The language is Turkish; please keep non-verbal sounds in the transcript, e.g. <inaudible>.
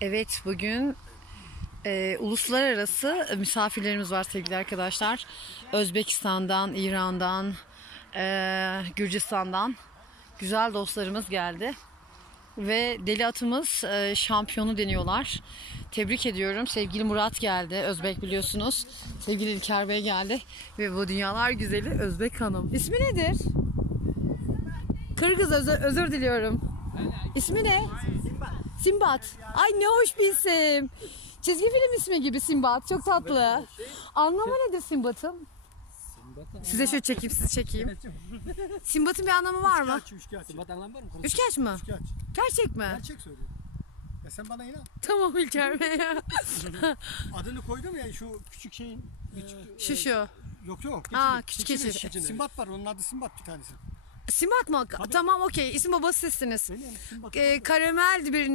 Evet bugün e, uluslararası misafirlerimiz var sevgili arkadaşlar. Özbekistan'dan, İran'dan, e, Gürcistan'dan güzel dostlarımız geldi. Ve deli atımız e, şampiyonu deniyorlar. Tebrik ediyorum. Sevgili Murat geldi. Özbek biliyorsunuz. Sevgili İlker Bey geldi. Ve bu dünyalar güzeli Özbek Hanım. İsmi nedir? Kırgız özür, özür diliyorum. İsmi ne? Simbat. Ay ne hoş bir isim. Çizgi film ismi gibi Simbat. Çok tatlı. Anlamı nedir Simbat'ın? Size şöyle çekeyim, sizi çekeyim. Simbat'ın bir anlamı var mı? Üçkağıt, üçkağıt. Simbat anlam var mı? Konuş. Üçkaç mı? Üçkağıt. Gerçek mi? Gerçek söylüyorum. Ya sen bana inan. Tamam İlker Bey. <laughs> Adını koydum ya şu küçük şeyin. Küçük, Şu şu. Yok yok. Aa, küçük keçi. keçi. Simbat var onun adı Simbat bir tanesi. Simbat mı? Tamam okey. İsim babası sizsiniz. Benim Simbat. Ee, karamel bir